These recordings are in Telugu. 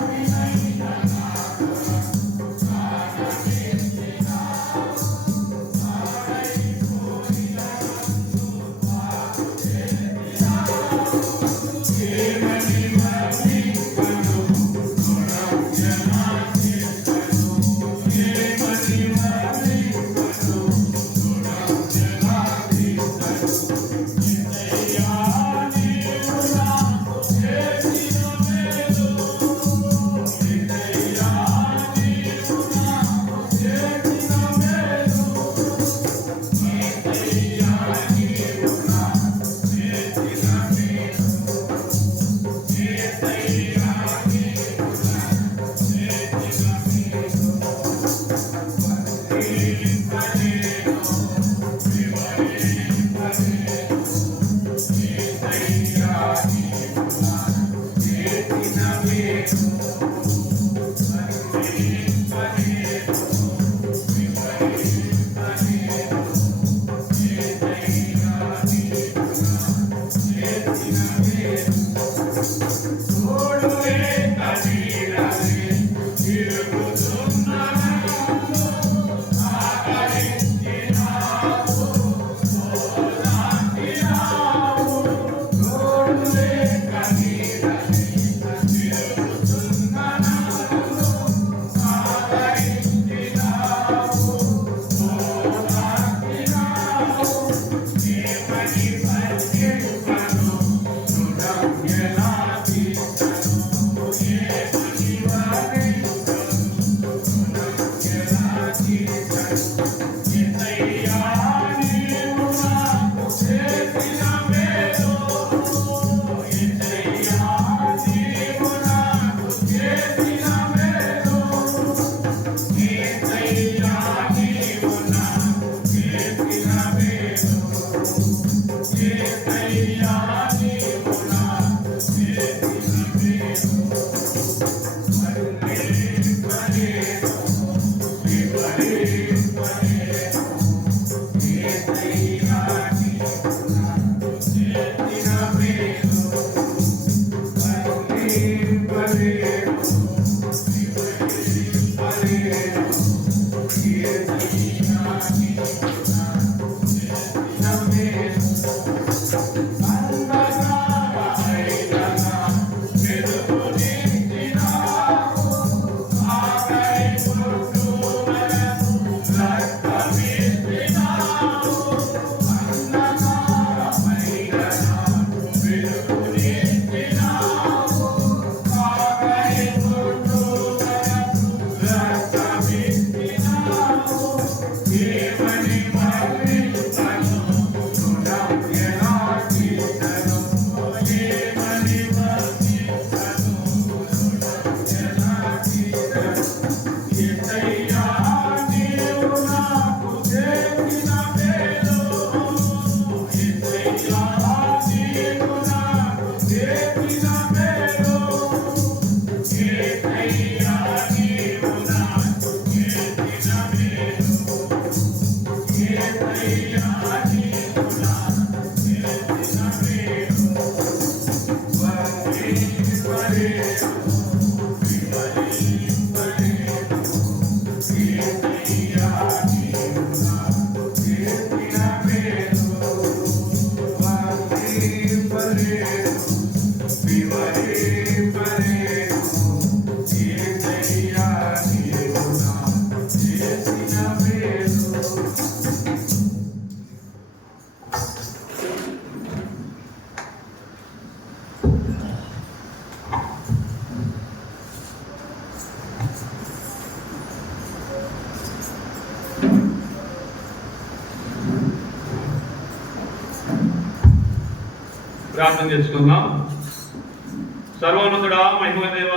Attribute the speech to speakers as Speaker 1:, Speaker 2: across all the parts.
Speaker 1: Thank you. ప్రార్థన చేసుకుందాం. సర్వోన్నతుడా మహిమదేవ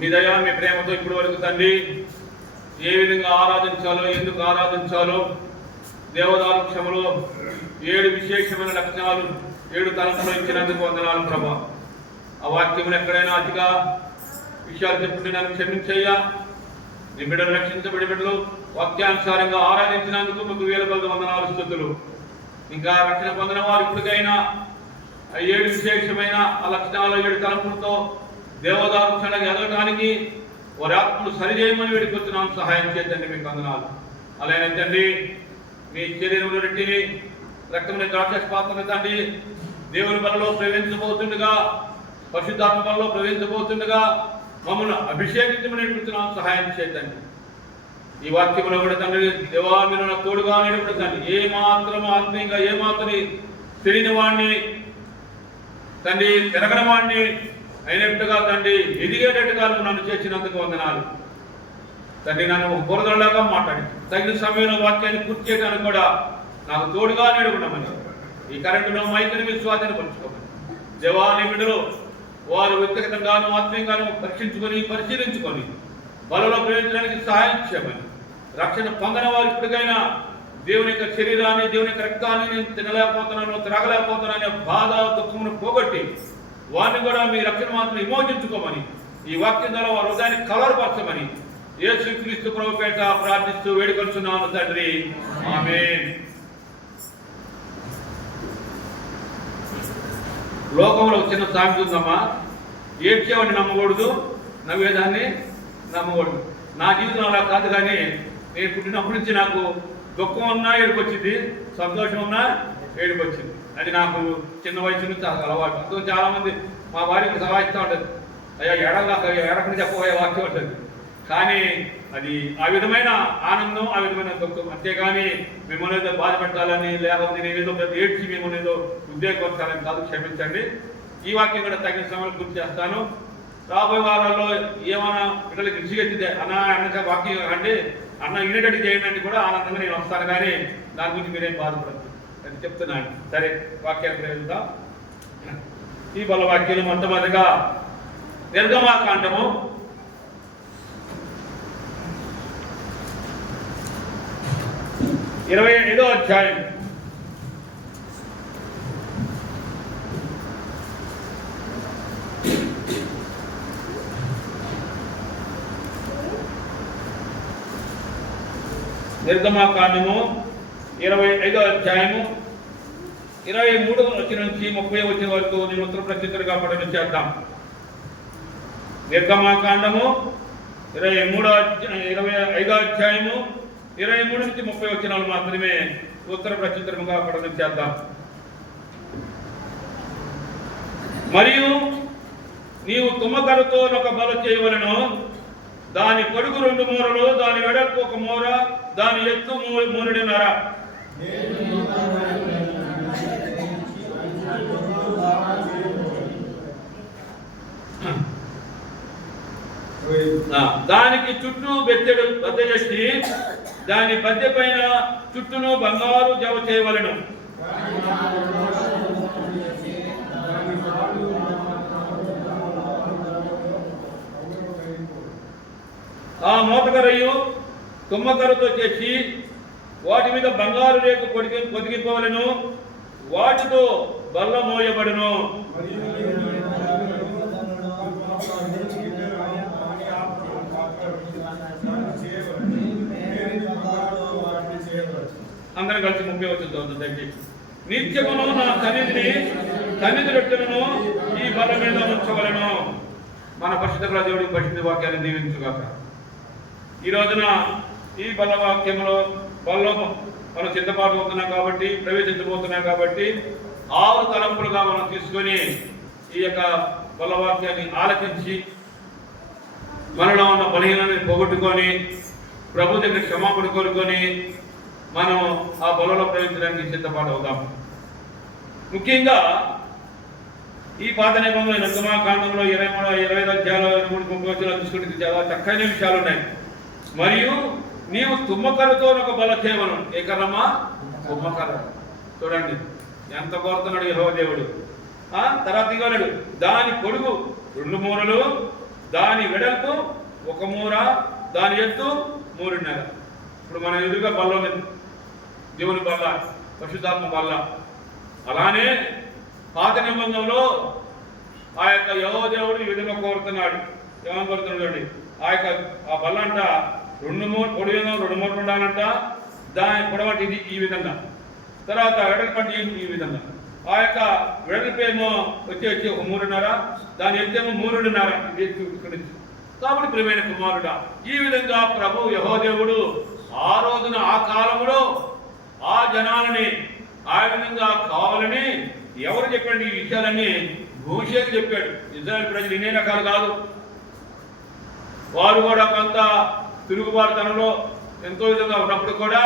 Speaker 1: మీ దయా మీ ప్రేమతో ఇప్పటి వరకు తండ్రి ఏ విధంగా ఆరాధించాలో ఎందుకు ఆరాధించాలో దేవదారు క్షమలో ఏడు విశేషమైన లక్షణాలు ఏడు తలంపులు ఇచ్చినందుకు వందనాలు ప్రభా. ఆ వాక్యములు ఎక్కడైనా అతిగా విషయాలు చెప్పుకుంటే నన్ను క్షమించయ్యా. నీ బిడ్డలు రక్షించబడి బిడ్డలు వాక్యానుసారంగా ఆరాధించినందుకు మీకు వేల పది వందనాలు స్థుతులు. ఇంకా రక్షణ పొందిన వారు ఇప్పటికైనా ఏడు విశేషమైన ఆ లక్షణాలు ఏడు తలంపులతో దేవదారుక్షణకి ఎదగడానికి వారి ఆత్మను సరిచేయమని వేడుకొచ్చున్నాం సహాయం చేయండి మీకు అందనాలు అలాగే తండ్రి మీ శరీరంలో రెట్టిని రక్తముని ద్రాక్ష పాత్ర తండ్రి దేవుని బలలో ప్రవేశించబోతుండగా పరిశుద్ధాత్మ బలలో ప్రవేశించబోతుండగా మమ్మల్ని అభిషేకించమని సహాయం చేయండి. ఈ వాక్యంలో కూడా తండ్రి దేవా మీరు తోడుగా నేడు తండ్రి. ఏ మాత్రం ఆత్మీయంగా ఏ మాత్రం తెలియని వాడిని తండ్రి తిరగని వాడిని అయినట్టుగా తండ్రి ఎదిగేటట్టుగా నువ్వు నన్ను చేసినందుకు వందనాలు. తండ్రి నన్ను బురదలాగా మాట్లాడి. తగిన సమయంలో వాక్యాన్ని పూర్తి చేయడానికి కూడా నాకు తోడుగా నేడుకున్నామని ఈ కరెంటులో మైకుని మీరు స్వాధీనపరచుకోమని దేవాని బిడ్డలు వారు వ్యక్తిగతంగాను ఆత్మీయంగాను పరీక్షించుకొని పరిశీలించుకొని బలలో ప్రయోజనానికి సహాయం చేయమని. రక్షణ పొందిన వారు ఇప్పటికైనా దేవుని యొక్క శరీరాన్ని దేవుని యొక్క రక్తాన్ని నేను తినలేకపోతున్నాను త్రాగలేకపోతున్నాను అనే బాధ దుఃఖమును పోగొట్టి వారిని కూడా మీ రక్షణ మాత్రం విమోచించుకోమని ఈ వాక్యం ద్వారా వారి హృదయాన్ని కలవరపరచమని యేసు క్రీస్తు ప్రభుపేట ప్రార్థిస్తూ వేడుకొచ్చున్నాను తండ్రి. ఆమె లోకంలో చిన్న సామెత ఉందమ్మా. ఏడ్చేవాడిని నమ్మకూడదు నవ్వేదాన్ని నమ్మకూడదు. నా జీవితం అలా కాదు కానీ నేను పుట్టినప్పటి నుంచి నాకు దుఃఖం ఉన్నా ఏడుకొచ్చింది సంతోషం ఉన్నా ఏడుకొచ్చింది అది నాకు చిన్న వయసు నుంచి అలవాటు అందులో చాలామంది మా భార్యకు సవాయిస్తూ ఉంటుంది అయ్యా ఎడగా ఎడకని చెప్పబోయే వాక్యం ఉంటుంది కానీ అది ఆ విధమైన ఆనందం ఆ విధమైన దుఃఖం అంతేగాని మిమ్మల్ని ఏదో బాధపెట్టాలని లేకపోతే నేను ఏదో పెద్ద ఏడ్చి మిమ్మల్ని ఏదో ఉద్యోగపరచాలని కాదు క్షమించండి ఈ వాక్యం కూడా తగిన సమయంలో గుర్తు చేస్తాను రాబోయే వారాల్లో ఏమైనా పిల్లలకి ఇచ్చిగెత్తితే అన్న అన్న వాక్యం అంటే అన్న యూనిటెడ్ చేయండి అని కూడా ఆనందంగా నేను వస్తాను కానీ దాని గురించి మీరేం బాధపడదు అని చెప్తున్నాను. సరే వాక్యానికి వెళ్దాం ఈ బల వాక్యాలు మొట్టమొదటిగా నిర్గమాకాండము ఇరవై ఐదో అధ్యాయం. నిర్గమాకాండము ఇరవై ఐదో అధ్యాయము ఇరవై మూడు వచ్చిన నుంచి ముప్పై వచ్చిన వరకు నేను ఉత్తర ప్రత్యుత్తరగా పఠనం చేద్దాం. నిర్గమాకాండము ఇరవై మూడో ఇరవై ఐదో అధ్యాయము ఇరవై మూడు నుంచి ముప్పై వచ్చినాలు మాత్రమే ఉత్తర ప్రత్యుత్తరముగా పఠనం చేద్దాం. మరియు నీవు తుమ్మకలతో ఒక బల చేయవలను. దాని పొడుగు రెండు మూరలు దాని వెడల్పు ఒక మూర దాని ఎత్తు మూ- మూరెడున్నర ఆ, దానికి చుట్టూ బెత్తెడు బద్ద చేసి దాని బద్దె పైన చుట్టూను బంగారు జవ చేయవలను. ఆ మోతకరయ్యు తుమ్మకరతో చేసి వాటి మీద బంగారు రేకు పొడిగి పొదిగిపోవలను. వాటితో బల్ల మోయబడును. అందరం కలిసి ముప్పై వచ్చింది దయచేసి. నిత్యమును నా సన్నిధిని సన్నిధి రొట్టెలను ఈ బల మీద ఉంచవలను. మన పరిశుద్ధ దేవుడి పరిశుద్ధ వాక్యాన్ని దీవించుగాక. ఈ రోజున ఈ బలవాక్యంలో వాక్యంలో బల్లో మనం సిద్ధపాటు అవుతున్నాం కాబట్టి ప్రవేశించబోతున్నాం కాబట్టి ఆరు తలంపులుగా మనం తీసుకొని ఈ యొక్క బలవాక్యాన్ని ఆలకించి మనలో ఉన్న బలహీనాన్ని పోగొట్టుకొని ప్రభు దగ్గర క్షమాపణ కోరుకొని మనం ఆ బలంలో ప్రవేశించడానికి సిద్ధపాటు అవుదాం ముఖ్యంగా ఈ పాత నియమంలో నిర్గమాకాండంలో ఇరవై మూడు ఇరవై ఐదు అధ్యాయంలో ఇరవై మూడు ముప్పై వచ్చిన చూసుకుంటే చాలా చక్కని విషయాలు ఉన్నాయి. మరియు నీవు తుమ్మకరతో ఒక బల ఏకరమ్మా తుమ్మకర చూడండి. ఎంత కోరుతున్నాడు యెహోవా దేవుడు? ఆ? తర్వాత ఇవ్వలేడు దాని పొడుగు రెండు మూరలు దాని వెడల్పు ఒక మూర దాని ఎత్తు మూడున్నర ఇప్పుడు మన ఎదురుగా బల్ల ఉంది దేవుని బల్ల పశుధాత్మ బల్ల. అలానే పాత నిబంధనలో ఆ యొక్క యహో దేవుడు ఈ విధంగా కోరుతున్నాడు. ఏమని కోరుతున్నాడు ఆ యొక్క ఆ బల్ల అంట రెండు మూడు పొడి రెండు మూడు ఉండాలంట. దాని పొడవటి ఇది ఈ విధంగా. తర్వాత ఎడల్పంటి ఈ విధంగా. ఆ యొక్క వెడల్పేమో వచ్చి వచ్చి ఒక మూడున్నర. దాని ఎత్తేమో మూడున్నర. ఇక్కడి నుంచి. కాబట్టి ప్రియమైన కుమారుడా ఈ విధంగా ప్రభు యహోదేవుడు ఆ రోజున ఆ కాలంలో ఆ జనాలని ఆ విధంగా కావాలని ఎవరు చెప్పండి ఈ విషయాలన్నీ మోషేకి చెప్పాడు. ఇజ్రాయల్ ప్రజలు ఇన్ని రకాలు కాదు. వారు కూడా కొంత తిరుగుబాటుతనంలో ఎంతో విధంగా ఉన్నప్పుడు కూడా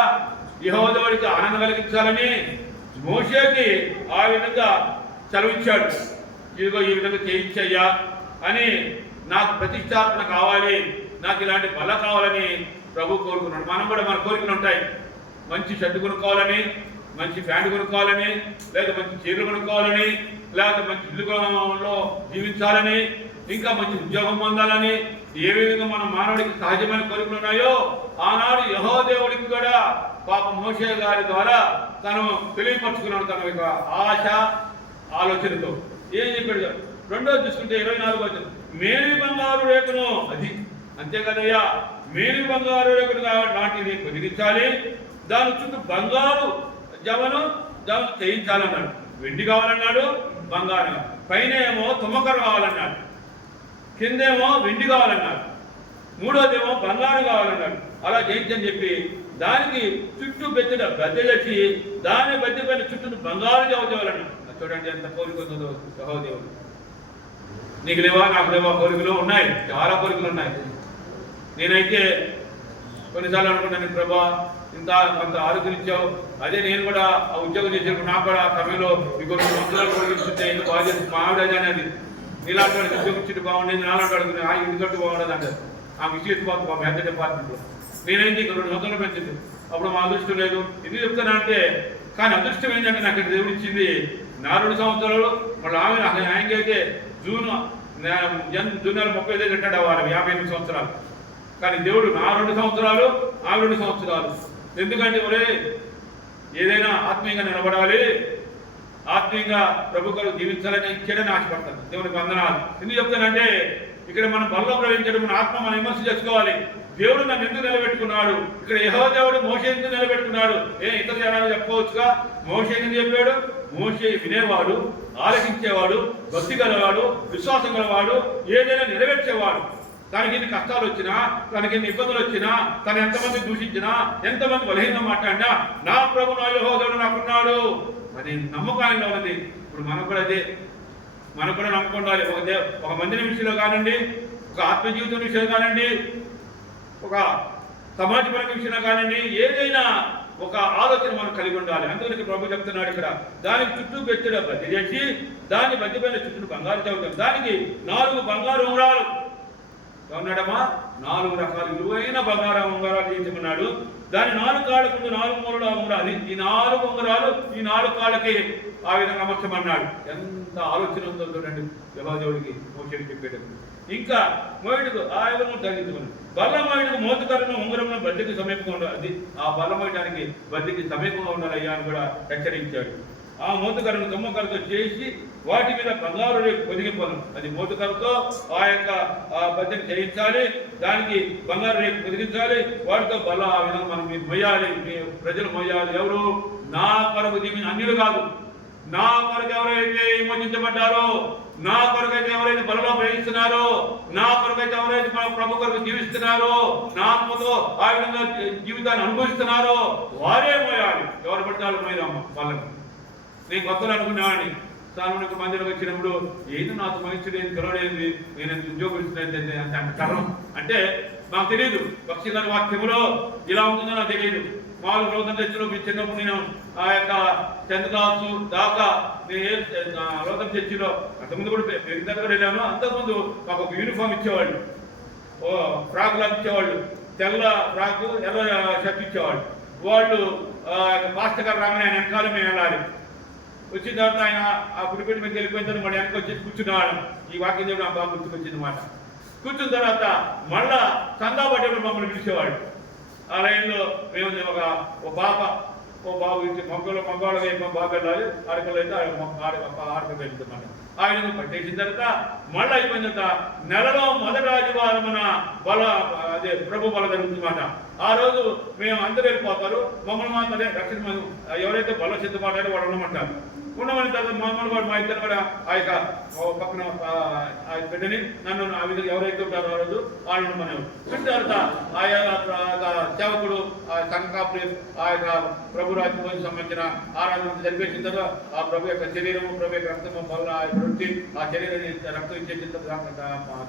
Speaker 1: యహోదేవుడికి ఆనందం కలిగించాలని మోషేకి ఆ విధంగా సెలవిచ్చాడు. ఇదిగో ఈ విధంగా చేయించయ్యా అని నాకు ప్రతిష్టాత్మక కావాలి నాకు ఇలాంటి బల కావాలని ప్రభు కోరుకున్నాడు. మనం కూడా మన కోరికలు ఉంటాయి. మంచి షర్టు కొనుక్కోవాలని మంచి ప్యాంటు కొనుక్కోవాలని లేదా మంచి చీరలు కొనుక్కోవాలని లేకపోతే మంచి ఇల్లులో జీవించాలని ఇంకా మంచి ఉద్యోగం పొందాలని ఏ విధంగా మన మానవుడికి సహజమైన కోరికలు ఉన్నాయో ఆనాడు యహో దేవుడికి కూడా పాప మోషే గారి ద్వారా తను తెలియపరుచుకున్నాడు తన యొక్క ఆశ ఆలోచనతో. ఏం చెప్పాడు రెండోది చూసుకుంటే ఇరవై నాలుగు వచ్చిన మేలి బంగారు రేకును అది అంతే కదయ్యా మేలి బంగారు రేకును నాటిని పొదిగించాలి దాని చుట్టూ బంగారు జమను దాన్ని చేయించాలన్నాడు. వెండి కావాలన్నాడు బంగారం. పైన ఏమో తుమ్మకర కావాలన్నాడు కిందేమో వెండి కావాలన్నాడు మూడోదేమో బంగారం కావాలన్నాడు అలా చేయించని చెప్పి దానికి చుట్టూ పెద్ద బద్దె దాని బద్దె పైన చుట్టూ బంగారు చదువుతావాలన్నాడు చూడండి ఎంత కోరిక ఉందో సహోదేవుడు నీకు లేవా నాకు లేవా కోరికలు ఉన్నాయి. చాలా కోరికలు ఉన్నాయి. నేనైతే కొన్నిసార్లు అనుకుంటాను ప్రభా ఇంత కొంత ఆరోగ్యం అదే నేను కూడా ఆ ఉద్యోగం చేసినప్పుడు నాకు కూడా ఆ సమయంలో మీకు రెండు సంవత్సరాలు ఎందుకు బాగా చేసి అనేది నీలాంటి వాడికి ఉద్యోగం బాగుండేది నాలాంటి వాడికి ఆ ఇంటికట్టు బాగుండదు అంటే ఆ విషయం పోతుంది మా పెద్ద డిపార్ట్మెంట్లో నేనేంటి ఇంక రెండు సంవత్సరాలు పెంచింది. అప్పుడు మా అదృష్టం లేదు. ఇది చెప్తాను అంటే కానీ అదృష్టం ఏంటంటే నాకు ఇక్కడ దేవుడు ఇచ్చింది నా రెండు సంవత్సరాలు మళ్ళీ ఆమె నాకు ఆయనకి అయితే జూన్ జన్- జూన్ నెల ముప్పై ఐదు కట్టాడు వారు యాభై ఎనిమిది సంవత్సరాలు. కానీ దేవుడు నా రెండు సంవత్సరాలు ఆ రెండు సంవత్సరాలు. ఎందుకంటే ఒరే ఏదైనా ఆత్మీయంగా నిలబడాలి. ఆత్మీయంగా ప్రభు గారు జీవించాలని ఇచ్చాడని ఆశపడతాను దేవునికి వందనాలు. ఎందుకు చెప్తానంటే ఇక్కడ మనం బలలో ప్రవేశించడం మన ఆత్మ మనం విమర్శ చేసుకోవాలి. దేవుడు నన్ను ఎందుకు నిలబెట్టుకున్నాడు? ఇక్కడ యహో దేవుడు మోసే ఎందుకు నిలబెట్టుకున్నాడు? ఏ ఇతర జనాలు చెప్పుకోవచ్చుగా మోసే ఎందుకు చెప్పాడు? మోసే వినేవాడు ఆలకించేవాడు భక్తి గలవాడు విశ్వాసం గలవాడు ఏదైనా నెరవేర్చేవాడు. తనకి ఎన్ని కష్టాలు వచ్చినా తనకి ఎన్ని ఇబ్బందులు వచ్చినా తను ఎంతమంది దూషించినా ఎంతమంది బలహీనం మాట్లాడినా నా ప్రభు నా యహోదరుడు నాకున్నాడు. అని నమ్మకం ఆయనలో ఉన్నది ఇప్పుడు మనకు కూడా అదే. మనకు కూడా నమ్మకం ఉండాలి. ఒక దే ఒక మందిరం విషయంలో కానివ్వండి ఒక ఆత్మ జీవితం విషయంలో కానివ్వండి ఒక సమాజపరమైన విషయంలో కానివ్వండి ఏదైనా ఒక ఆలోచన మనం కలిగి ఉండాలి. అందుకని ప్రభు చెప్తున్నాడు ఇక్కడ దానికి చుట్టూ పెట్టడం బతి చేసి దాని మధ్య చుట్టూ బంగారు చదువుతాం దానికి నాలుగు బంగారు ఉంగరాలు. ఉన్నాడమ్మా నాలుగు రకాల విలువైన బంగారం ఉంగరాలు చేయించమన్నాడు దాని నాలుగు కాళ్ళకు ముందు నాలుగు మూలలు ఉంగరాలు. ఈ నాలుగు ఉంగరాలు ఈ నాలుగు కాళ్ళకి ఆ విధంగా అమర్చమన్నాడు ఎంత ఆలోచన ఉందో చూడండి దేవాదేవుడికి మోసేది చెప్పేటప్పుడు. ఇంకా మోయుడుకు ఆ విధంగా తగ్గించుకున్నాడు బల్లమోయుడుకు మోతుకరను ఉంగరంలో బద్దెకి సమీపంగా ఉండాలి. అది ఆ బల్లమోయడానికి బద్దెకి సమీపంగా ఉండాలి అయ్యా అని కూడా హెచ్చరించాడు. ఆ మోతుకరను తుమ్మకరతో చేసి వాటి మీద బంగారు రేపు పొదిగిపోను అది మోతుకరతో ఆ యొక్క ఆ బద్దెని చేయించాలి దానికి బంగారు రేపు పొదిగించాలి వాటితో బల ఆ విధంగా మనం మీరు మొయ్యాలి మీ ప్రజలు మొయ్యాలి. ఎవరు? నా కొరకు దీని అన్యులు కాదు. నా కొరకు ఎవరైతే విమోచించబడ్డారో నా కొరకైతే ఎవరైతే బలలో ప్రయోగిస్తున్నారో నా కొరకైతే ఎవరైతే మన ప్రభు కొరకు జీవిస్తున్నారో నా ఆత్మతో ఆ విధంగా జీవితాన్ని అనుభవిస్తున్నారో వారే మోయాలి ఎవరు పడతారు మోయరమ్మ వాళ్ళకి నేను కొత్తలు అనుకునేవాడిని సామాన్య మందిరం వచ్చినప్పుడు ఏంటి నాతో మంచిది ఏది పిలవడేది నేను ఎంత ఉద్యోగం ఇచ్చినది అంటే అంత కారణం అంటే నాకు తెలియదు పక్షిధర వాక్యములో ఇలా ఉంటుందో నాకు తెలియదు మామూలు రోగం చర్చిలో మీ చిన్నప్పుడు నేను ఆ యొక్క టెన్త్ క్లాస్ దాకా నేను రోగం చర్చిలో అంతకుముందు కూడా పె- పెరిగిన దగ్గర వెళ్ళాను. అంతకుముందు మాకు ఒక యూనిఫామ్ ఇచ్చేవాళ్ళు. ఓ ఫ్రాక్ లాగా ఇచ్చేవాళ్ళు. తెల్ల ఫ్రాక్ ఎర్ర షర్ట్ ఇచ్చేవాళ్ళు. వాళ్ళు ఆ, మాస్టర్ గారు రాగానే ఆయన వెనకాల మేము వెళ్ళాలి. వచ్చిన తర్వాత ఆయన ఆ గుడిపెట్టి మీద వెళ్ళిపోయిన తర్వాత మళ్ళీ వెనక్కి వచ్చి కూర్చున్నాడు ఈ వాక్యం దేవుడు ఆ బాగా గుర్తుకొచ్చింది మాట. కూర్చున్న తర్వాత మళ్ళా చందా పట్టేప్పుడు మమ్మల్ని పిలిచేవాడు ఆ లైన్లో మేము ఒక ఓ పాప ఓ బాబు ఇచ్చి మగ్గలో మగవాళ్ళ ఏమో బాబు వెళ్ళాలి ఆడపిల్ల అయితే ఆడ- ఆడ- ఆడపిల్ల వెళ్తున్నమాట ఆయన పట్టేసిన తర్వాత మళ్ళీ అయిపోయిన తర్వాత నెలలో మొదటి ఆదివారం మన బల అదే ప్రభు బల జరుగుతుందన్నమాట. ఆ రోజు మేము అందరూ వెళ్ళిపోతారు. మమ్మల్ని మాత్రమే రక్షణ ఎవరైతే బల సిద్ధపడ్డారో వాడు ఉండమంటారు. ఉండమని తర్వాత మమ్మల్ని కూడా మా ఇద్దరు కూడా ఆ యొక్క పక్కన ఆ బిడ్డని నన్ను ఆ విధంగా ఎవరైతే ఉంటారో ఆ రోజు వాళ్ళు ఉండమనేవారు. విన్న తర్వాత ఆ యొక్క ఆ సేవకుడు ఆ సంఘకాపురి ఆ యొక్క ప్రభు రాజ్యం సంబంధించిన ఆరాధన జరిపేసిన తర్వాత ఆ ప్రభు యొక్క శరీరము ప్రభు యొక్క రక్తము వల్ల ఆ ఆ శరీరాన్ని రక్తం ఇచ్చే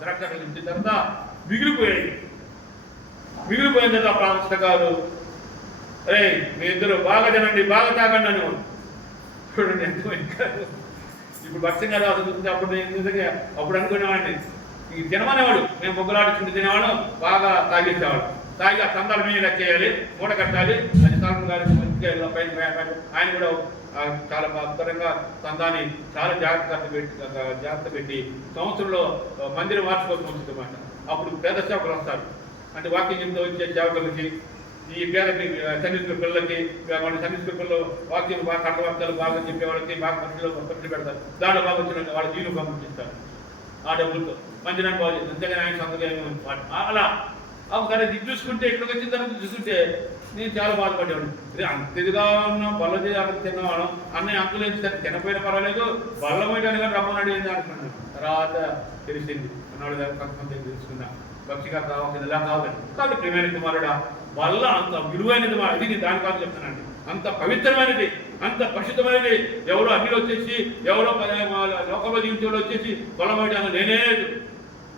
Speaker 1: ద్రాక్ష ఇచ్చిన తర్వాత మిగిలిపోయాయి. మిగిలిపోయిన తర్వాత ప్రాంత గారు అరే మీ ఇద్దరు బాగా తినండి బాగా తాగండి అని చూడండి ఎంత ఇప్పుడు భక్తంగా రాసు అప్పుడు నేను నిజంగా అప్పుడు అనుకునేవాడిని. ఈ తినమనేవాడు మేము ముగ్గులాడుకుంటూ తినేవాడు బాగా తాగేసేవాడు తాగి ఆ తందాల మీద చేయాలి మూట కట్టాలి. అది తలం గారి మంచిగా పైన ఆయన కూడా చాలా అద్భుతంగా తందాన్ని చాలా జాగ్రత్త పెట్టి జాగ్రత్త పెట్టి సంవత్సరంలో మందిరం వార్షికోత్సవం ఉంచుతామాట అప్పుడు పేద సేవకులు వస్తారు. అంటే వాకింగ్ చెప్తూ వచ్చే జాబులకి ఈ పేద సన్నిధి పిల్లలకి వాళ్ళ సన్నిధి పిల్లలు వాకింగ్ బాగా కట్టవార్తలు బాగా చెప్పే వాళ్ళకి బాగా పనులు పనులు పెడతారు. దాంట్లో బాగా వచ్చిన వాళ్ళ జీవులు పంపించిస్తారు ఆ డబ్బులతో. మంచి నాకు బాగా అంతేగాని ఆయన సొంతగా అలా. కానీ ఇది చూసుకుంటే ఇక్కడికి వచ్చిన తర్వాత చూసుకుంటే నేను చాలా బాధపడేవాడు ఇది అంత ఇదిగా ఉన్న బల్ల అక్కడ తిన్నవాడు అన్నయ్య అంకులు ఏంటి సరే తినపోయినా పర్వాలేదు బల్ల పోయడానికి కానీ రమ్మన్నాడు ఏంటి అనుకున్నాను తర్వాత తెలిసింది. అన్నాడు కొంతమంది తెలుసుకున్నా భక్తిగా కావాలి ఇలా కావాలి కాబట్టి ప్రియమైన కుమారుడా వల్ల అంత విలువైనది మా ఇది దాని కాదు చెప్తున్నాను. అంత పవిత్రమైనది అంత పరిశుద్ధమైనది ఎవరో అన్నిలో వచ్చేసి ఎవరో వాళ్ళ లోకంలో జీవితంలో వచ్చేసి బలమైన లేనే లేదు.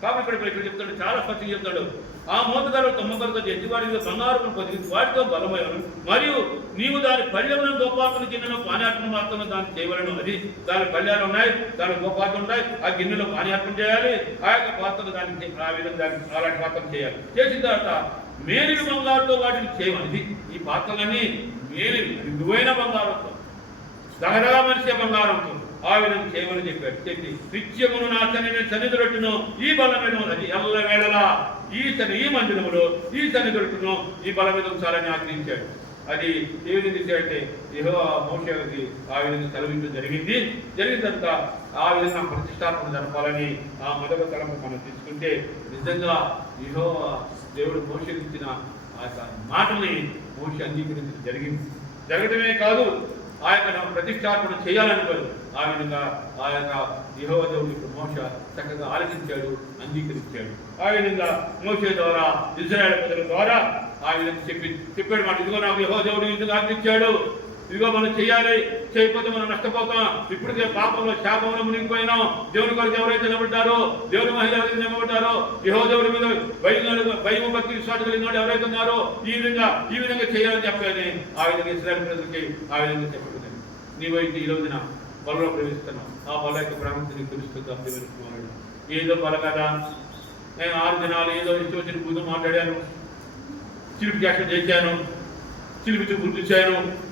Speaker 1: కాబట్టి ఇక్కడ ఇక్కడ చెప్తాడు చాలా స్పష్టంగా చెప్తాడు. ఆ మోతగారు తొమ్మగారితో చేసి వాడి మీద బంగారు పొదిగి వాటితో బలమయ్యాను మరియు నీవు దాని పళ్ళెమున గోపాలను గిన్నెలో పానార్పణ మాత్రమే దాన్ని చేయవలను అది. దాని పళ్ళాలు ఉన్నాయి దాని గోపాత్రలు ఉన్నాయి ఆ గిన్నెలో పానార్పణ చేయాలి ఆ యొక్క పాత్రలు దానికి ఆ విధంగా దానికి అలాంటి పాత్రలు చేయాలి. చేసిన తర్వాత మేలిన బంగారుతో వాటిని చేయమని ఈ పాత్రలన్నీ మేలి విలువైన బంగారంతో దగదగా మనిషి బంగారంతో ఆ విధంగా చేయమని చెప్పాడు చెప్పి నిత్యమును నా సన్నిధి సన్నిధులట్టును ఈ బలమైన అది ఎల్ల వేళలా. ఈ సన్ని ఈ మందిరములో ఈ సన్నిధులట్టును ఈ బలమైన ఉంచాలని ఆజ్ఞించాడు. అది ఏ విధంగా ఇచ్చాడంటే ఏహో మోషకి ఆ విధంగా సెలవించడం జరిగింది. జరిగిన తర్వాత ఆ విధంగా ప్రతిష్టాపన జరపాలని ఆ మొదటి తలము మనం తీసుకుంటే నిజంగా ఏహో దేవుడు మోషకి ఇచ్చిన ఆ యొక్క మాటల్ని మోష అంగీకరించడం జరిగింది. జరగడమే కాదు ఆ యొక్క ప్రతిష్టాపన చేయాలనుకోరు ఆ విధంగా ఆ యొక్క యహోదేవుడి ఇప్పుడు మోస చక్కగా ఆలోచించాడు అంగీకరించాడు. ఆ విధంగా మోసే ద్వారా ఇజ్రాయల్ ప్రజల ద్వారా ఆ విధంగా చెప్పి చెప్పాడు మాట. ఇదిగో నాకు యహోదేవుడు ఇందుకు ఆజ్ఞించాడు. ఇదిగో మనం చేయాలి చేయకపోతే మనం నష్టపోతాం. ఇప్పటికే పాపంలో శాపంలో మునిగిపోయినాం. దేవుని కొరకు ఎవరైతే నిలబడ్డారో దేవుని మహిళ ఎవరైతే నిలబడ్డారో యహోదేవుడి మీద భయం భయం భక్తి విశ్వాసం కలిగిన వాడు ఎవరైతే ఉన్నారో ఈ విధంగా ఈ విధంగా చేయాలని చెప్పాలని ఆ విధంగా ఇస్రాయల్ ప్రజలకి ఆ విధంగా చెప్పబడింది. నీవైతే ఈ రోజున బలలో ప్రవేశిస్తున్నావు ఆ బల యొక్క ప్రాముఖ్యతని తెలుస్తుంది ఏదో బల కదా నేను ఆరు దినాలు ఏదో ఇష్టం వచ్చిన పూజ మాట్లాడాను. చిలిపి చేష్టలు చేశాను. చిలిపి చూపులు చూశాను.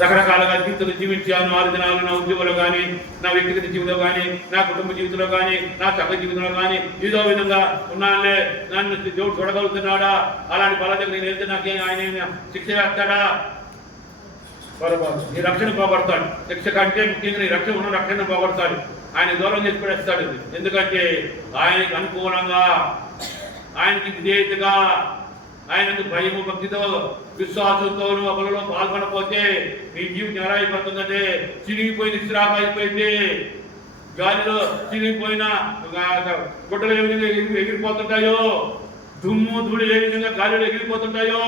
Speaker 1: రకరకాలుగా జీవితంలో జీవించాను. ఆరు దినాలు నా ఉద్యోగంలో కానీ నా వ్యక్తిగత జీవితంలో కానీ నా కుటుంబ జీవితంలో కానీ నా చక్క జీవితంలో కానీ ఏదో విధంగా ఉన్నానులే. నన్ను దేవుడు చూడగలుగుతున్నాడా? అలాంటి బల దగ్గర నేను వెళ్తే నాకేం ఆయన శిక్ష వేస్తాడా? నీ రక్షణ పోగొడతాడు. శిక్ష కంటే ముఖ్యంగా నీ రక్షణ ఉన్న రక్షణ పోగొడతాడు. ఆయన దూరం చేసి పడేస్తాడు. ఎందుకంటే ఆయనకి అనుకూలంగా ఆయనకి విధేయతగా ఆయనకు భయము భక్తితో విశ్వాసంతో అమలులో పాల్గొనకపోతే నీ జీవితం ఎలా అయిపోతుందంటే చిరిగిపోయిన ఇస్రాక అయిపోయింది. గాలిలో చిరిగిపోయిన గుడ్డలు ఏ విధంగా ఎగిరి- ఎగిరిపోతుంటాయో? దుమ్ము ధూళి ఏ విధంగా గాలిలో ఎగిరిపోతుంటాయో?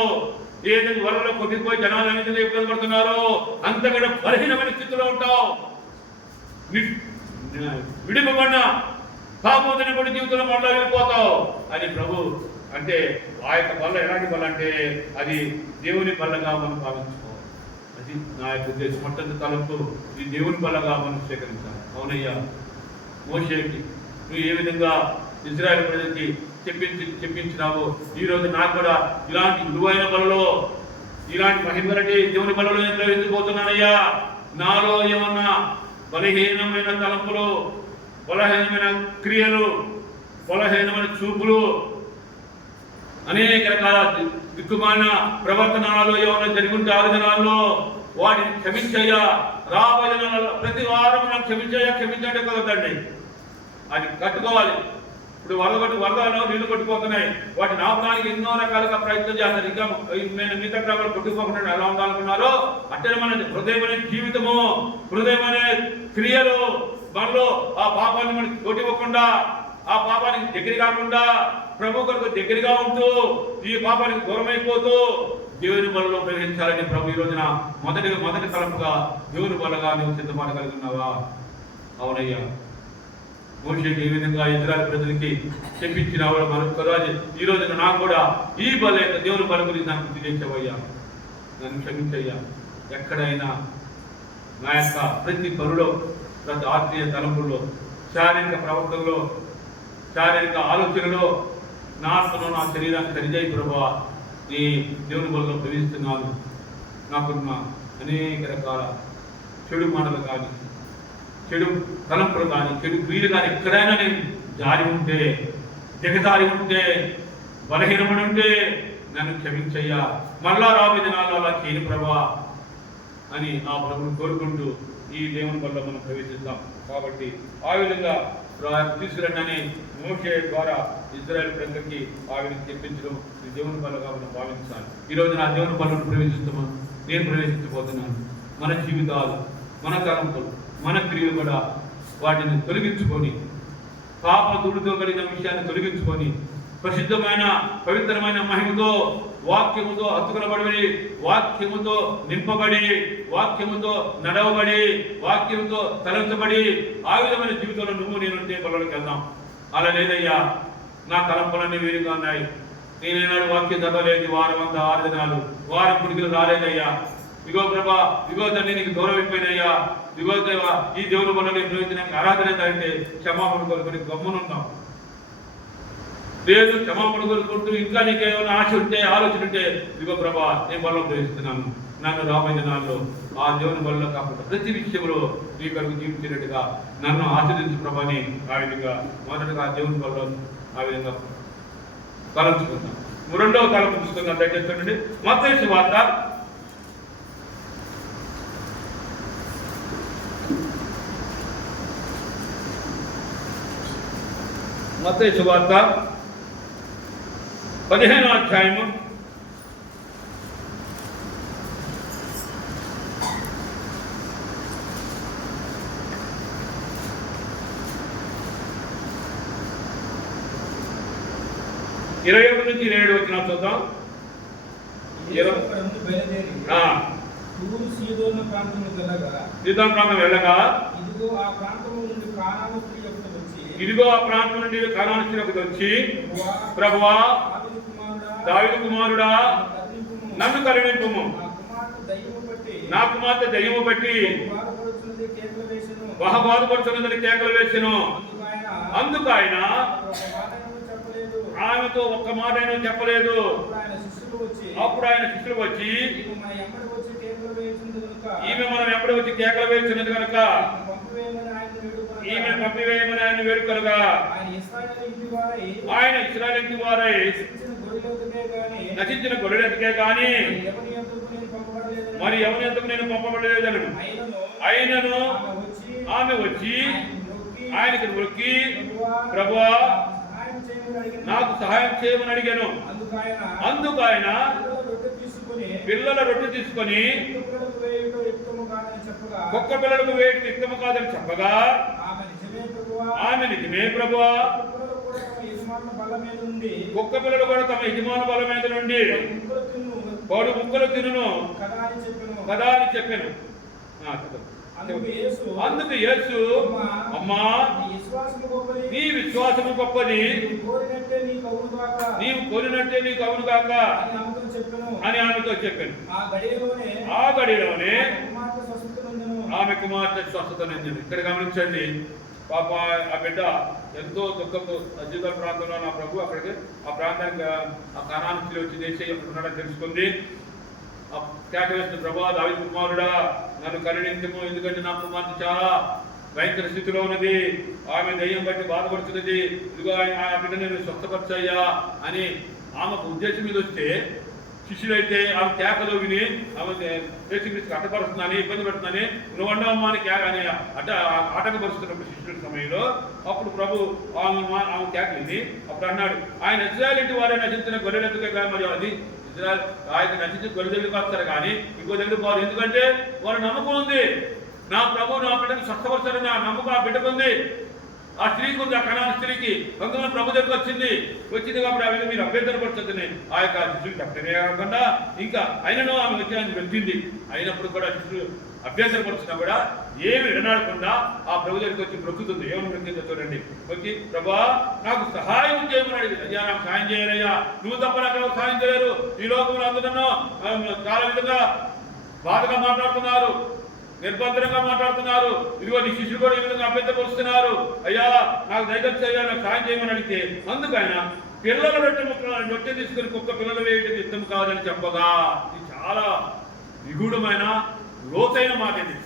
Speaker 1: ఏ విధంగా వరలో కొట్టిపోయి జనాలు ఏ విధంగా ఇబ్బంది పడుతున్నారో అంతకంటే బలహీనమైన స్థితిలో ఉంటావు విడిపబడిన పాపోతుని జీవితంలో మళ్ళీ వెళ్ళిపోతావు అని ప్రభు అంటే ఆ యొక్క బల్ల ఎలాంటి బల్ల అంటే అది దేవుని బల్లగా మనం భావించుకోవాలి. అది నా యొక్క ఉద్దేశం. మొట్టంత తలంపు ఈ దేవుని బల్లగా మనం స్వీకరించాలి. అవునయ్యా? మోషేకి నువ్వు ఏ విధంగా ఇజ్రాయల్ ప్రజలకి చెప్పించి చెప్పించినావో ఈ రోజు నాకు కూడా ఇలాంటి విలువైన బలలో ఇలాంటి మహిమలటి దేవుని బలలో నేను ప్రవేశించబోతున్నానయ్యా. నాలో ఏమన్నా బలహీనమైన తలంపులు బలహీనమైన క్రియలు బలహీనమైన చూపులు అనేక రకాల దిక్కుమాలిన ప్రవర్తనాలు ఏమైనా జరుగుంటే ఉంటే ఆలోచనల్లో వాటిని క్షమించయ్యా. రాబోయే నెలలో ప్రతి వారం మనం క్షమించాయా క్షమించంటే కుదరదండి. అది కట్టుకోవాలి. ఇప్పుడు వరద కొట్టు వరదలో నీళ్ళు కొట్టుకుపోతున్నాయి వాటిని ఆపడానికి ఎన్నో రకాలుగా ప్రయత్నం చేస్తారు ఇంకా నేను మిగతా గ్రామాలు కొట్టుకోకుండా ఎలా ఉండాలనుకున్నారో అంటే మన హృదయం అనే జీవితము హృదయం అనే క్రియలు మనలో ఆ పాపాన్ని మనకి కొట్టుకోకుండా ఆ పాపానికి దగ్గర కాకుండా ప్రభు కొరకు దగ్గరగా ఉంటూ ఈ పాపానికి దూరమైపోతూ దేవుని బలలో ప్రవేశించాలని ప్రభు ఈ రోజున మొదటి మొదటి తలపుగా దేవుని బలగా నువ్వు సిద్ధపడగలుగుతున్నావా అవునయ్యా. మోషేకి ఏ విధంగా ఇజ్రాయల్ ప్రజలకి చెప్పించినావు మనకు కదా ఈ రోజున నాకు కూడా ఈ బల యొక్క దేవుని బల గురించి నాకు తెలియచేవయ్యా నన్ను క్షమించయ్యా. ఎక్కడైనా నా యొక్క ప్రతి పనులో ప్రతి ఆత్మీయ తలంపుల్లో శారీరక ప్రవర్తనలో శారీరక ఆలోచనలో నా ఆత్మను నా శరీరాన్ని సరిచేయి ప్రభావ నీ దేవుని బలలో ప్రవేశిస్తున్నాను. నాకున్న అనేక రకాల చెడు మాటలు కానీ చెడు తలంపులు కానీ చెడు క్రియలు కానీ ఎక్కడైనా నేను జారి ఉంటే దిగజారి ఉంటే బలహీనమని ఉంటే నన్ను క్షమించయ్యా. మళ్ళా రాబోయే దినాల్లో అలా చేయని ప్రభా అని ఆ ప్రభుని కోరుకుంటూ ఈ దేవుని వల్ల మనం ప్రవేశిద్దాం కాబట్టి ఆ విధంగా తీసుకురండి మోషే ద్వారా ఇజ్రాయెల్ ప్రజలకి ఆ తెప్పించడం ఈ దేవుని పనులుగా మనం భావించాలి. ఈ రోజు నా దేవుని బలను ప్రవేశిస్తున్నాను నేను ప్రవేశించబోతున్నాను. మన జీవితాలు మన తలంపులు మన క్రియలు కూడా వాటిని తొలగించుకొని పాప దుడితో కలిగిన విషయాన్ని తొలగించుకొని ప్రసిద్ధమైన పవిత్రమైన మహిమతో వాక్యముతో అతుకులబడి వాక్యముతో నింపబడి వాక్యముతో నడవబడి వాక్యముతో తలంచబడి ఆ విధమైన జీవితంలో నువ్వు నేనుంటే బలలోకి వెళ్దాం. అలా లేదయ్యా నా తలంపులన్నీ వేరుగా ఉన్నాయి. నేనేనాడు వాక్యం చదవలేదు వారం అంతా ఆరు దినాలు. వారం పుడికలు రాలేదయ్యా. ఇగో ప్రభా ఇగో తండ్రి నీకు దూరం ఇగో దేవా ఈ దేవుని బలలో ప్రయోజనానికి ఆరాధన అంటే క్షమాపణ కోరుకొని గమ్మునున్నాం. లేదు క్షమాపణ కోరుకుంటూ ఇంకా నీకు ఏమైనా ఆశ ఉంటే ఆలోచన ఉంటే ఇదిగో ప్రభా నేను బలం ప్రవేశిస్తున్నాను నన్ను రాబోయే దినాల్లో ఆ దేవుని బలలో కాకుండా ప్రతి విషయంలో నీ కొరకు జీవించినట్టుగా నన్ను ఆచరించు ప్రభాని ఆ విధంగా మొదటగా ఆ దేవుని బలలో ఆ విధంగా తలంచుకుందాం. రెండవ తలం చూసుకుందాం దయచేసి మత్తయి వార్త. మత్తయి సువార్త పదిహేనో అధ్యాయము. ఇరవై ఒకటి నుంచి ఇరవై ఏడు వచ్చిన చూద్దాం సీతాం ప్రాంతం వెళ్ళగా
Speaker 2: ఇదిగో ఆ ప్రాంతము నుండి కానాను స్త్రీ ఒకటి వచ్చి
Speaker 1: ఇదిగో ఆ ప్రాంతం నుండి కానానికి వచ్చి
Speaker 2: ప్రభువా,
Speaker 1: ప్రభువా
Speaker 2: దావిదు కుమారుడా నన్ను కరుణింపుము. నా కుమార్తె దయ్యము
Speaker 1: బట్టి
Speaker 2: బాధపడుచున్నది కేకలు వేసెను.
Speaker 1: బహ బాధపడుతున్నదని కేకలు వేసెను
Speaker 2: అందుకు ఆయన
Speaker 1: ఆమెతో ఒక్క మాట అయినా చెప్పలేదు
Speaker 2: అప్పుడు ఆయన శిష్యులు వచ్చి ఈమె మనం
Speaker 1: ఎప్పుడు వచ్చి కేకలు వేస్తున్నది కనుక ఈమె పంపివేయమని ఆయన వేడుకలుగా
Speaker 2: ఆయన ఇస్రాయల్ ఇంటి వారై
Speaker 1: ఆయన ఇస్రాయలింటి వారై
Speaker 2: నశించిన గొర్రెలొద్దకే గాని
Speaker 1: నశించిన గొర్రెలకే గాని మరి ఎవరి ఎందుకు నేను పంపబడలేదను?
Speaker 2: అయినను ఆమె వచ్చి
Speaker 1: ఆయనకి నొక్కి,
Speaker 2: ప్రభువా,
Speaker 1: నాకు సహాయం చేయమని అడిగాను.
Speaker 2: అందుకు ఆయన పిల్లల రొట్టె తీసుకొని
Speaker 1: కుక్క పిల్లలకు వేడి ఇష్టము కాదని చెప్పగా
Speaker 2: ఆమె నిజమే ప్రభువా
Speaker 1: ఆమె నిజమే ప్రభువా
Speaker 2: కుక్కలు కూడా తమ యజమానుల బల్ల మీద నుండి
Speaker 1: కుక్క పిల్లలు కూడా తమ యజమాన బల మీద నుండి కోడి ముక్కలు తినును.
Speaker 2: కదా అని చెప్పాను.
Speaker 1: కదా అని చెప్పాను.
Speaker 2: అందుకు యేసు
Speaker 1: అమ్మా
Speaker 2: నీ విశ్వాసము గొప్పది. నీవు కోరినట్టే నీకు అవును కాక అని ఆమెతో చెప్పాను.
Speaker 1: అని ఆమెతో చెప్పాను.
Speaker 2: ఆ
Speaker 1: గడిలోనే.
Speaker 3: ఆమె కుమార్తె స్వస్థత ఇక్కడ గమనించండి. పాప ఆ బిడ్డ ఎంతో దుఃఖంతో అద్భుత ప్రాంతంలో నా ప్రభు అక్కడికి ఆ ప్రాంతానికి ఆ కణానికి వచ్చి దేశం అక్కడ ఉన్నాడని తెలుసుకుంది. ఆ కేక వేసిన ప్రభా దావి కుమారుడా నన్ను కరుణించము ఎందుకంటే నా కుమార్తె చాలా భయంకర స్థితిలో ఉన్నది. ఆమె దయ్యం బట్టి బాధపడుతున్నది. ఇదిగో ఆయన- ఆ బిడ్డ నేను స్వస్థపరచయ్యా అని ఆమెకు ఉద్దేశం మీద వస్తే
Speaker 1: శిష్యులైతే ఆమె కేకలో విని ఆమె యేసుక్రీస్తు అడ్డపరుస్తుందని ఇబ్బంది పెడుతుందని నువ్వు అన్నావమ్మా అని కేక అని అడ్డ ఆటంకపరుస్తున్నప్పుడు శిష్యుల సమయంలో అప్పుడు ప్రభు ఆమె ఆమె కేకలు విని అప్పుడు అన్నాడు ఆయన ఇజ్రాయలింటి వారే నశించిన గొర్రెలెందుకే కానీ మరి అది? ఇజ్రాయల్ ఆయన నచ్చించి గొర్రె దగ్గరికి వస్తారు కానీ ఇంకో దగ్గర పోరు ఎందుకంటే వారు నమ్మకం ఉంది. నా ప్రభు నా బిడ్డకు స్వస్థపరుస్తారని నా నమ్మకం ఆ బిడ్డకు ఉంది. ఆ స్త్రీకి ఉంది ఆ కణాల స్త్రీకి. కొంతమంది ప్రభు దగ్గర వచ్చింది. వచ్చింది కాబట్టి ఆమె మీరు అభ్యంతరపడుతుందని ఆ యొక్క శిష్యుడు చెప్పడమే కాకుండా ఇంకా అయినను ఆమె వచ్చి వెళ్తుంది. అయినప్పుడు కూడా శిశువు అభ్యంతరపడుతున్నా కూడా ఏమి విడనాడకుండా ఆ ప్రభు దగ్గరికి వచ్చి బ్రొక్కుతుంది ఏమని బ్రొక్కిందో చూడండి. వచ్చి ప్రభా నాకు సహాయం చేయమని అయ్యా నాకు సహాయం చేయాలయ్యా నువ్వు తప్ప నాకు ఎవరు సహాయం చేయలేరు. ఈ లోకంలో అందరూ చాలా విధంగా బాధగా మాట్లాడుతున్నారు. నిర్బంధంగా మాట్లాడుతున్నారు. ఇదిగో నీ శిష్యులు కూడా ఈ విధంగా అభ్యర్థపరుస్తున్నారు. అయ్యా నాకు దయచేసి అయ్యా నాకు సాయం చేయమని అడిగితే అందుకు ఆయన పిల్లల రొట్టె ముక్కలను రొట్టె తీసుకుని కుక్క పిల్లలు వేయడం ఇష్టం కాదని చెప్పగా. ఇది చాలా నిగూఢమైన లోతైన మాట ఇది.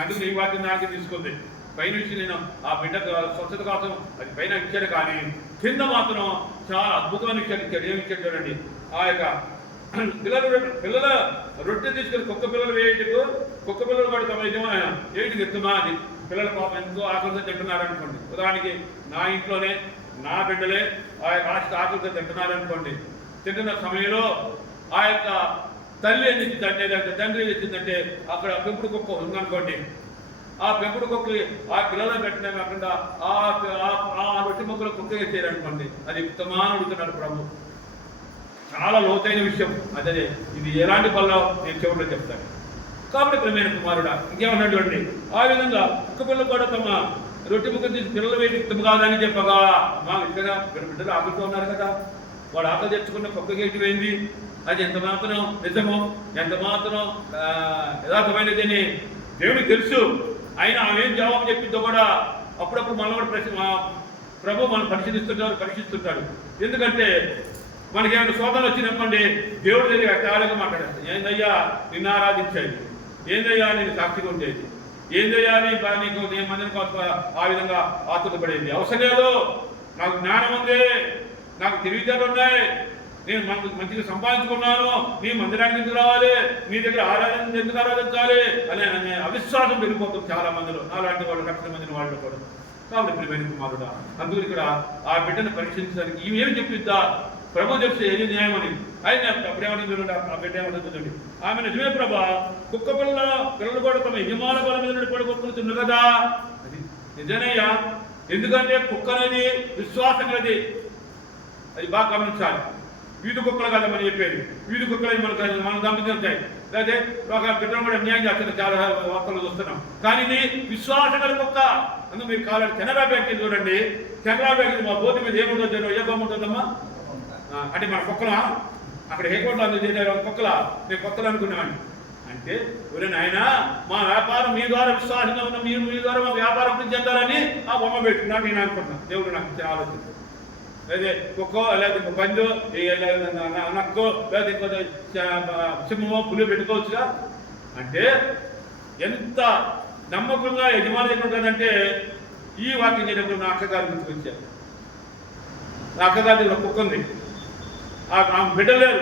Speaker 1: అందుకు నీ వాటిని నాకే తీసుకుంది. పైన నేను ఆ బిడ్డ స్వచ్ఛత కోసం అది పైన ఇచ్చాడు కానీ కింద మాత్రం చాలా అద్భుతమైన ఇచ్చాడు ఇచ్చాడు. ఏమి ఇచ్చాడు చూడండి? ఆ యొక్క పిల్లలు పిల్లల రొట్టె తీసుకుని కుక్క పిల్లలు వేయటకు కుక్క పిల్లలు కూడా తమ యజమా ఏటికి ఎత్తుమా అది? పిల్లల పాపం ఎంతో ఆకలితో తింటున్నారు అనుకోండి ఉదాహరణకి నా ఇంట్లోనే నా బిడ్డలే ఆ యొక్క ఆస్తి ఆకలితో తింటున్నారు అనుకోండి తింటున్న సమయంలో ఆ యొక్క తల్లి ఏం తెచ్చిందంటే లేదంటే తండ్రి ఏం తెచ్చిందంటే అక్కడ పెంపుడు కుక్క ఉందనుకోండి. ఆ పెంపుడు కుక్కకి ఆ పిల్లలను పెట్టినా కాకుండా ఆ ఆ- రొట్టె మొక్కలు కుక్క వేసేయాలనుకోండి అది ఉత్తమాన అడుగుతున్నాడు ప్రభు. చాలా లోతైన విషయం. అదే ఇది ఎలాంటి పనులు నేను చెవుల్లో చెప్తాను. కాబట్టి ప్రమేణ కుమారుడా ఇంకేమన్నాడు చూడండి. ఆ విధంగా కుక్క పిల్లలు కూడా తమ రొట్టె ముక్క తీసి పిల్లలు వేడి ఇష్టం కాదని చెప్పగా మా ఇక్కడ బిడ్డలు ఆకలితో ఉన్నారు కదా. వాడు ఆకలి తెచ్చుకున్న పక్క గేటు పోయింది అది ఎంత మాత్రం నిజమో ఎంత మాత్రం యథార్థమైనదని దేవుడికి తెలుసు. అయినా ఆమె జవాబు చెప్పిందో కూడా అప్పుడప్పుడు మనం కూడా ప్రశ్న ప్రభు మనం పరిశీలిస్తుంటారు పరీక్షిస్తుంటాడు ఎందుకంటే మనకి ఏమైనా శోధన వచ్చినప్పండి దేవుడి దగ్గర ఎట్టాలుగా మాట్లాడారు ఏందయ్యా నిన్ను ఆరాధించేది ఏందయ్యా నేను సాక్షిగా ఉండేది. ఏందయ్యా నీ నీకు నేను మందిని కొంత ఆ విధంగా ఆతురపడేది. అవసరం లేదు. నాకు జ్ఞానం ఉంది. నాకు తెలివితేటలు ఉన్నాయి. నేను మంచిగా సంపాదించుకున్నాను. నీ మందిరానికి ఎందుకు రావాలి? నీ దగ్గర ఆరాధన ఎందుకు ఆరాధించాలి? అని అనే అవిశ్వాసం పెరిగిపోతుంది చాలా మందిలో నాలాంటి వాళ్ళు లక్షల మందిని వాళ్ళు కూడా. కాబట్టి ప్రియమైన కుమారుడా అందుకు ఇక్కడ ఆ బిడ్డను పరీక్షించడానికి ఈమె ఏమి చెప్పిద్దా? ప్రభు చెప్తే ఏది న్యాయం అని ఆయన అప్పుడు ఏమని చూడండి ఆ బిడ్డ ఏమంటుంది చూడండి ఆమె నిజమే ప్రభా కుక్క పిల్ల పిల్లలు కూడా తమ యజమాన బల మీద పడిపోతుంది కదా. అది నిజమేయ్యా ఎందుకంటే కుక్క అనేది విశ్వాసం కలది. అది బాగా గమనించాలి. వీధి కుక్కలు కదా మనం చెప్పేది. వీధి కుక్కలు మనకు మనం గమనించాయి లేదా ఒక బిడ్డను కూడా అన్యాయం చేస్తున్న చాలా వార్తలు చూస్తున్నాం. కానీ ఇది విశ్వాసం గల కుక్క. అందుకు మీరు కావాలి కెనరా బ్యాంక్ చూడండి. కెనరా బ్యాంక్ మా బోర్డు మీద ఏముంటుందో ఏ బొమ్మ ఉంటుందమ్మా? అంటే మన కుక్కలా అక్కడ ఏ కోట్లో అందుకు చేశారు కుక్కలా మేము కొత్తలు అనుకున్నామండి. అంటే ఒరే నాయన మా వ్యాపారం మీ ద్వారా విశ్వాసంగా ఉన్న మీరు మీ ద్వారా మా వ్యాపారం గురించి చెందాలని ఆ బొమ్మ పెట్టుకున్నాను నేను అనుకుంటున్నాను దేవుడు నాకు ఇచ్చిన ఆలోచన. అదే కుక్కో లేదా ఇంకో పందో నక్కో లేదా ఇంకో సింహమో పులి పెట్టుకోవచ్చుగా? అంటే ఎంత నమ్మకంగా యజమాని దగ్గర ఉంటుందంటే ఈ వాక్యం చేయడంలో నా అక్కగారు గుర్తుకొచ్చారు. నా అక్కగారి దగ్గర ఒక కుక్క ఉంది. ఆ ఆమె బిడ్డ లేరు